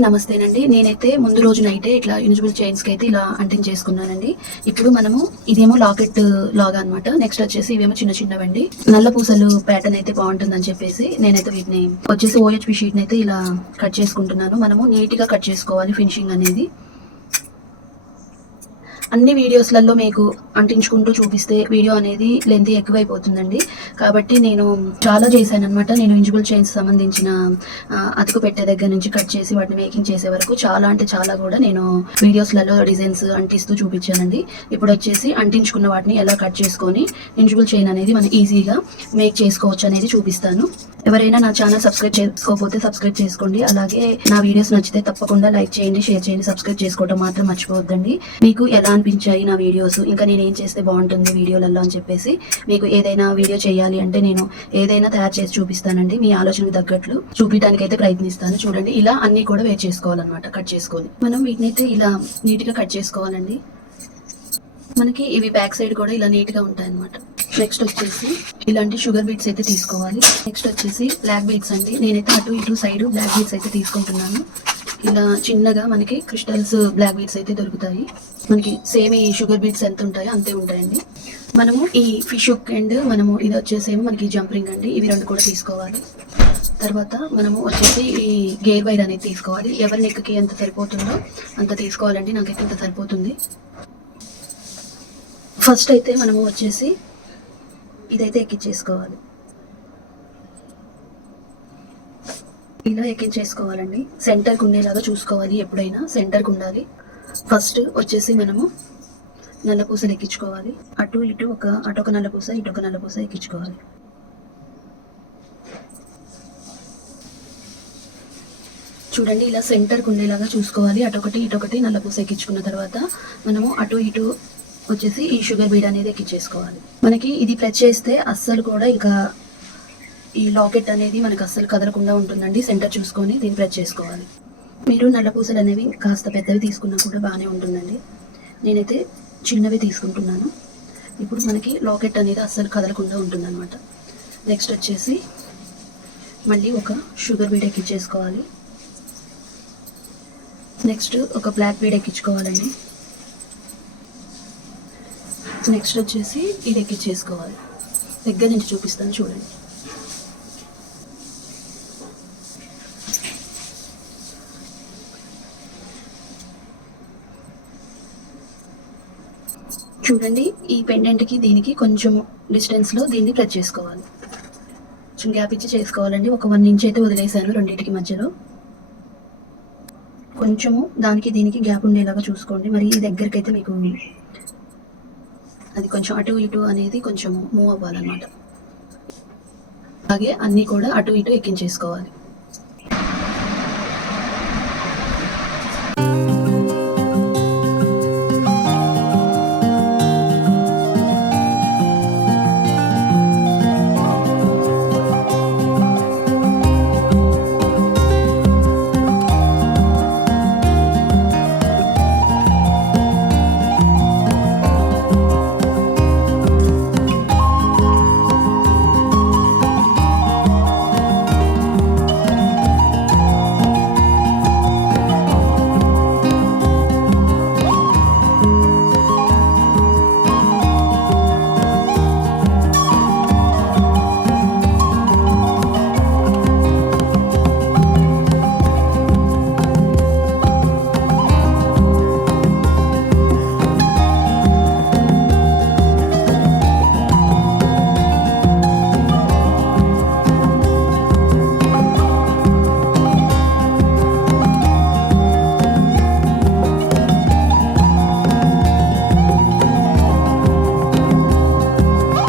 అందరికీ నమస్తేనండి. నేనైతే ముందు రోజు నైటే ఇట్లా యూనిజిబుల్ చైన్స్కి అయితే ఇలా అంటింగ్ చేసుకున్నానండి. ఇప్పుడు మనము ఇదేమో లాకెట్ లాగా అన్నమాట. నెక్స్ట్ వచ్చేసి ఇవేమో చిన్న చిన్నవండి. నల్ల పూసలు ప్యాటర్న్ అయితే బాగుంటుందని చెప్పేసి నేనైతే వీటిని వచ్చేసి ఓహెచ్పి షీట్ అయితే ఇలా కట్ చేసుకుంటున్నాను. మనము నీట్గా కట్ చేసుకోవాలి ఫినిషింగ్ అనేది. అన్ని వీడియోస్లలో మీకు అంటించుకుంటూ చూపిస్తే వీడియో అనేది లెంత్ ఎక్కువైపోతుందండి. కాబట్టి నేను చాలా చేశాను అనమాట నేను ఇంజిబుల్ చైన్స్ సంబంధించిన అతుకు పెట్టే దగ్గర నుంచి కట్ చేసి వాటిని మేకింగ్ చేసే వరకు చాలా అంటే చాలా కూడా నేను వీడియోస్లలో డిజైన్స్ అంటిస్తూ చూపించానండి. ఇప్పుడు వచ్చేసి అంటించుకున్న వాటిని ఎలా కట్ చేసుకొని ఇంజిబుల్ చైన్ అనేది మనం ఈజీగా మేక్ చేసుకోవచ్చు అనేది చూపిస్తాను. ఎవరైనా నా ఛానల్ సబ్స్క్రైబ్ చేసుకోకపోతే సబ్స్క్రైబ్ చేసుకోండి. అలాగే నా వీడియోస్ నచ్చితే తప్పకుండా లైక్ చేయండి షేర్ చేయండి సబ్స్క్రైబ్ చేసుకోవడం మాత్రం మర్చిపోవద్దండి. మీకు ఎలా అనిపించాయి నా వీడియోస్? ఇంకా నేను ఏం చేస్తే బాగుంటుంది వీడియోలలో అని చెప్పేసి మీకు ఏదైనా వీడియో చేయాలి అంటే నేను ఏదైనా తయారు చేసి చూపిస్తానండి. మీ ఆలోచనకు తగ్గట్లు చూపించడానికి అయితే ప్రయత్నిస్తాను. చూడండి ఇలా అన్ని కూడా వేట్ చేసుకోవాలన్నమాట కట్ చేసుకొని. మనం వీటిని అయితే ఇలా నీట్గా కట్ చేసుకోవాలండి. మనకి ఇవి బ్యాక్ సైడ్ కూడా ఇలా నీట్గా ఉంటాయి అన్నమాట నెక్స్ట్ వచ్చేసి ఇలాంటి షుగర్ బీట్స్ అయితే తీసుకోవాలి. నెక్స్ట్ వచ్చేసి బ్లాక్ బీట్స్ అండి. నేనైతే అటు ఇటు సైడ్ బ్లాక్ బీట్స్ అయితే తీసుకుంటున్నాను. ఇలా చిన్నగా మనకి క్రిస్టల్స్ బ్లాక్ బీట్స్ అయితే దొరుకుతాయి. మనకి సేమ్ ఈ షుగర్ బీట్స్ ఎంత ఉంటాయో అంతే ఉంటాయండి. మనము ఈ ఫిష్ హుక్ అండ్ మనము ఇది వచ్చేసేమో మనకి జంప్ రింగ్ అండి. ఇవి రెండు కూడా తీసుకోవాలి. తర్వాత మనము వచ్చేసి ఈ గేర్ వైర్ అనేది తీసుకోవాలి. ఎవరి నెక్కి ఎంత సరిపోతుందో అంత తీసుకోవాలండి. నాకైతే ఇంత సరిపోతుంది. ఫస్ట్ అయితే మనము వచ్చేసి ఇదైతే ఎక్కించేసుకోవాలి. ఇలా ఎక్కించేసుకోవాలండి. సెంటర్కి ఉండేలాగా చూసుకోవాలి ఎప్పుడైనా. సెంటర్కి ఉండాలి. ఫస్ట్ వచ్చేసి మనము నల్లపూసలు ఎక్కించుకోవాలి. అటు ఇటు ఒక అటు ఒక నల్లపూస ఇటు ఒక నల్లపూస ఎక్కించుకోవాలి. చూడండి ఇలా సెంటర్కి ఉండేలాగా చూసుకోవాలి. అటొకటి ఇటొకటి నల్లపూస ఎక్కించుకున్న తర్వాత మనము అటు ఇటు వచ్చేసి ఈ షుగర్ బీడ్ అనేది ఎక్కించేసుకోవాలి మనకి ఇది ప్రెస్ చేస్తే అస్సలు కూడా ఇంకా ఈ లాకెట్ అనేది మనకు అస్సలు కదలకుండా ఉంటుందండి. సెంటర్ చూసుకొని దీన్ని ప్రెస్ చేసుకోవాలి. మీరు నల్లపూసలు అనేవి కాస్త పెద్దవి తీసుకున్నా కూడా బాగానే ఉంటుందండి. నేనైతే చిన్నవి తీసుకుంటున్నాను. ఇప్పుడు మనకి లాకెట్ అనేది అస్సలు కదలకుండా ఉంటుందన్నమాట. నెక్స్ట్ వచ్చేసి మళ్ళీ ఒక షుగర్ బీడ్ ఎక్కించేసుకోవాలి నెక్స్ట్ ఒక బ్లాక్ బీడ్ ఎక్కించుకోవాలండి. నెక్స్ట్ వచ్చేసి ఇది ఎక్కించేసుకోవాలి దగ్గర నుంచి చూపిస్తాను చూడండి. చూడండి ఈ పెండెంట్కి దీనికి కొంచెం డిస్టెన్స్లో దీన్ని ప్రెస్ చేసుకోవాలి. కొంచెం గ్యాప్ ఇచ్చి చేసుకోవాలండి. ఒక వన్ ఇంచ్ అయితే వదిలేసాను రెండింటికి మధ్యలో. కొంచెము దానికి దీనికి గ్యాప్ ఉండేలాగా చూసుకోండి. మరి ఈ దగ్గరికి అయితే మీకు అది కొంచెం అటు ఇటు అనేది కొంచెం మూవ్ అవ్వాలన్నమాట. అలాగే అన్నీ కూడా అటు ఇటు ఎక్కించేసుకోవాలి.